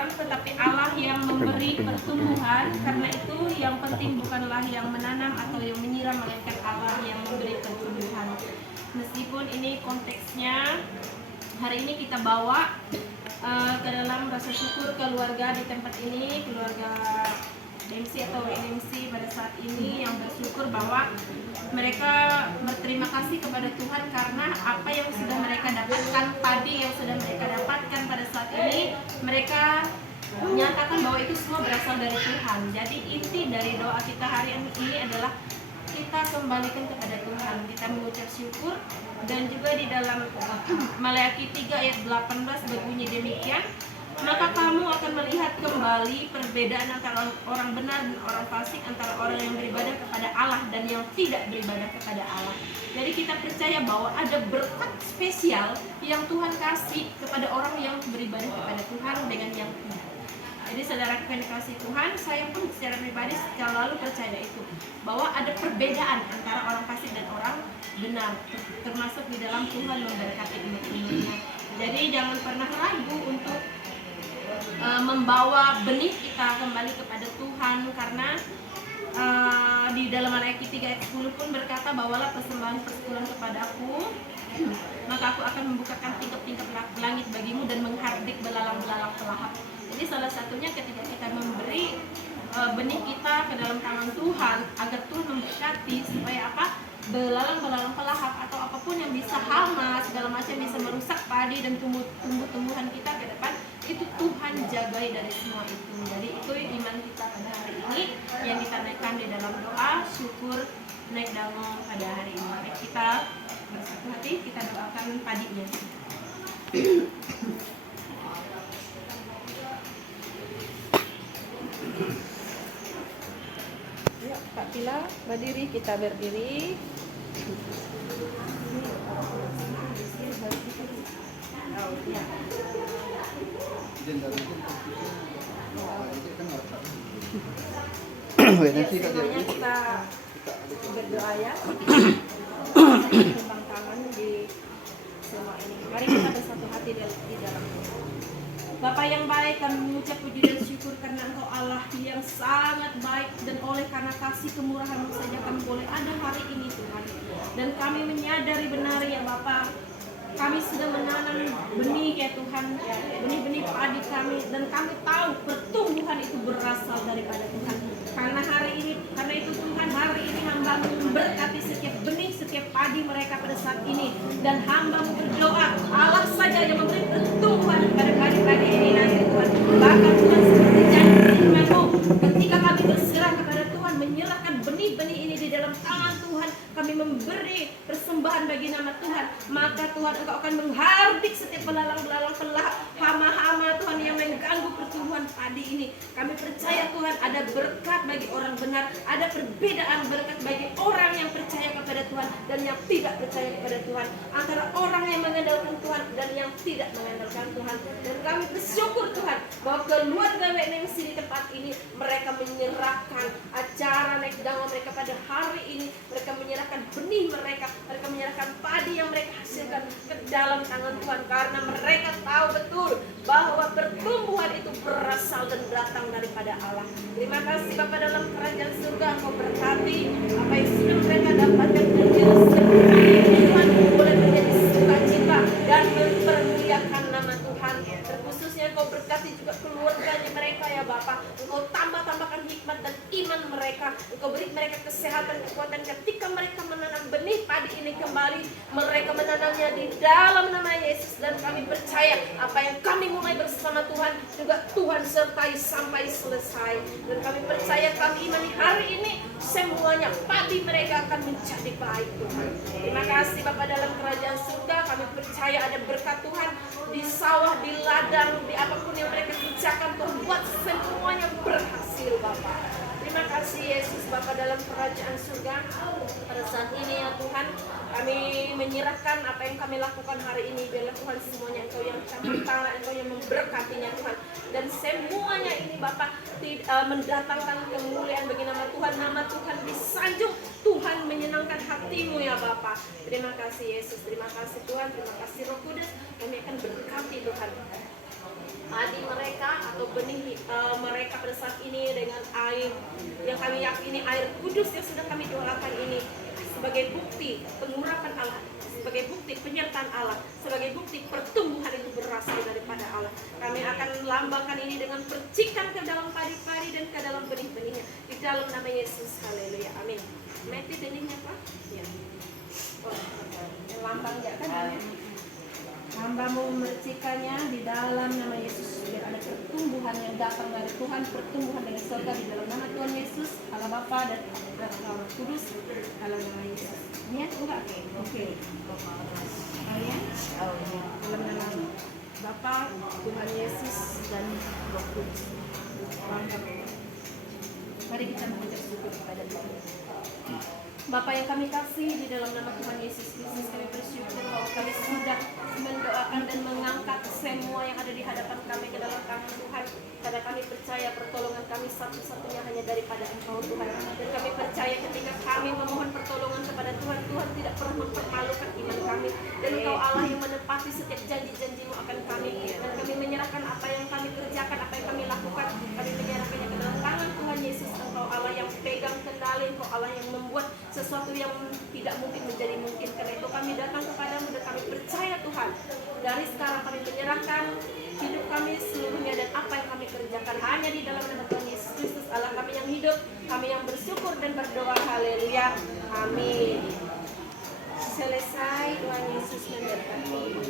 Tetapi Allah yang memberi pertumbuhan. Karena itu yang penting bukanlah yang menanam atau yang menyiram, melainkan Allah yang memberi pertumbuhan. Meskipun ini konteksnya hari ini kita bawa ke dalam rasa syukur keluarga di tempat ini, keluarga DMC atau NMC pada saat ini yang bersyukur bahwa mereka berterima kasih kepada Tuhan karena apa yang sudah mereka dapatkan, padi yang sudah mereka dapatkan pada saat ini, mereka menyatakan bahwa itu semua berasal dari Tuhan. Jadi inti dari doa kita hari ini adalah kita kembalikan kepada Tuhan, kita mengucap syukur. Dan juga di dalam Maleakhi 3 ayat 18 berbunyi demikian, maka kamu akan melihat kembali perbedaan antara orang benar dan orang fasik, antara orang yang beribadah kepada Allah dan yang tidak beribadah kepada Allah. Jadi kita percaya bahwa ada berkat spesial yang Tuhan kasih kepada orang yang beribadah kepada Tuhan dengan yang tidak. Jadi saudara yang dikasih Tuhan, saya pun secara pribadi selalu percaya itu, bahwa ada perbedaan antara orang fasik dan orang benar, termasuk di dalam Tuhan memberkati umat-umatnya. Jadi jangan pernah ragu untuk membawa benih kita kembali kepada Tuhan, karena di dalam Maleakhi 3 ayat 10 pun berkata, bawalah persembahan persekutuan kepadaku, maka aku akan membukakan tingkap-tingkap langit bagimu dan menghardik belalang-belalang pelahap. Jadi salah satunya ketika kita memberi benih kita ke dalam tangan Tuhan, agar Tuhan memberkati, supaya apa? Belalang-belalang pelahap atau apapun yang bisa hama segala macam bisa merusak padi dan tumbuh-tumbuhan kita ke depan, itu Tuhan jagai dari semua itu. Jadi itu iman kita pada hari ini yang ditandaikan di dalam doa syukur naik daun pada hari ini. Mari kita bersatu hati, kita doakan padinya. Ya, Pak Pila berdiri, kita berdiri. Ya. Semuanya kita berdoa ya. Tembang tangan di semua ini. Mari kita bersatu hati di dalam doa. Bapa yang baik, kami mengucap puji dan syukur karena Engkau Allah yang sangat baik, dan oleh karena kasih kemurahan-Mu saja kami boleh ada hari ini Tuhan. Dan kami menyadari benar ya Bapa, kami sudah menanam benih ya Tuhan, benih-benih padi kami, dan kami tahu pertumbuhan itu berasal daripada Tuhan. padi mereka pada saat ini. Dan hamba-Mu berdoa, Allah saja yang memberi pertumbuhan kepada padi-padi ini nanti Tuhan. Bahkan Tuhan seperti janji firman-Mu, ketika kami berserah kepada Tuhan, menyerahkan benih-benih ini di dalam tangan Tuhan, kami memberi persembahan bagi nama Tuhan, maka Tuhan Engkau akan menghardik setiap belalang-belalang pelahap, hama-hama Tuhan yang mengganggu pertumbuhan padi ini. Kami percaya Tuhan ada berkat bagi orang benar, ada perbedaan berkat bagi orang yang percaya kepada Tuhan dan yang tidak percaya kepada Tuhan, antara orang yang mengandalkan Tuhan dan yang tidak mengandalkan Tuhan. Dan kami bersyukur Tuhan bahwa keluarga WNMC di tempat ini mereka menyerahkan acara naik daun mereka pada hari ini, mereka menyerahkan benih mereka menyerahkan padi yang mereka hasilkan ke dalam tangan Tuhan, karena mereka tahu betul bahwa pertumbuhan itu berasal dan datang daripada Allah. Terima kasih Bapa dalam kerajaan surga, Engkau berkati apa yang sudah mereka dapatkan menjadi Tuhan boleh menjadi sukacita dan mempermuliakan nama Tuhan. Terkhususnya Engkau berkati juga keluarganya mereka ya Bapa. Engkau tambahkan hikmat dan iman mereka. Engkau beri mereka kesehatan, kekuatan ketika mereka menanam benih padi ini kembali. Mereka menanamnya di dalam nama Yesus, dan kami percaya apa yang kami mulai bersama Tuhan juga Tuhan sertai sampai selesai. Dan kami percaya, kami imani hari ini semuanya padi mereka akan menjadi baik Tuhan. Terima kasih Bapa dalam kerajaan surga. Kami percaya ada berkat Tuhan di sawah, di ladang, di apapun yang mereka kerjakan Tuhan, buat semuanya berhasil Bapa. Terima kasih Yesus Bapa dalam kerajaan surga. Pada saat ini ya Tuhan, kami menyerahkan apa yang kami lakukan hari ini. Biarlah Tuhan semuanya Engkau yang campur tangan, Engkau yang memberkatinya Tuhan. Dan semuanya ini Bapa mendatangkan kemuliaan bagi nama Tuhan. Nama Tuhan disanjung, Tuhan menyenangkan hatimu ya Bapa. Terima kasih Yesus, terima kasih Tuhan, terima kasih Roh Kudus. Kami akan berkati Tuhan padi mereka atau benih mereka pada saat ini dengan air yang kami yakini air kudus yang sudah kami doakan ini sebagai bukti pengurapan Allah, sebagai bukti penyertaan Allah, sebagai bukti pertumbuhan itu berasal daripada Allah. Kami akan lambangkan ini dengan percikan ke dalam padi-padi dan ke dalam benih-benihnya di dalam nama Yesus. Haleluya, amin. Mati benihnya Pak? Ya. Oh, lambang ya kan? Hamba-Mu memercikannya di dalam nama Yesus, biar ada pertumbuhan yang datang dari Tuhan, pertumbuhan dari surga di dalam nama Tuhan Yesus, Allah Bapa dan Allah Kudus, dalam nama Yesus. Niat enggak? Oke. Kalian? Dalam nama Bapa, Tuhan Yesus dan Roh Kudus. Mari kita mengucap syukur kepada Tuhan. Bapa yang kami kasih, di dalam nama Tuhan Yesus Kristus kami bersyukur bahwa kami sudah mendoakan dan mengangkat semua yang ada di hadapan kami ke dalam tangan Tuhan. Karena kami percaya pertolongan kami satu-satunya hanya daripada Engkau Tuhan. Dan kami percaya ketika kami memohon pertolongan kepada Tuhan, Tuhan tidak pernah mempermalukan iman kami. Dan Engkau Allah yang menepati setiap janji-janji-Mu akan kami. Dan kami menyerahkan apa yang kami kerjakan, apa yang kami lakukan, kami menyerahkannya ke dalam tangan Tuhan Yesus. Engkau Allah yang pegang kendali, Engkau Allah yang membuat sesuatu yang tidak mungkin menjadi mungkin. Karena itu kami datang kepadamu dan kami percaya Tuhan, dari sekarang kami menyerahkan hidup kami seluruhnya dan apa yang kami kerjakan hanya di dalam nama Tuhan Yesus Kristus Allah kami yang hidup. Kami yang bersyukur dan berdoa. Haleluya, amin. Selesai. Tuhan Yesus memberkati.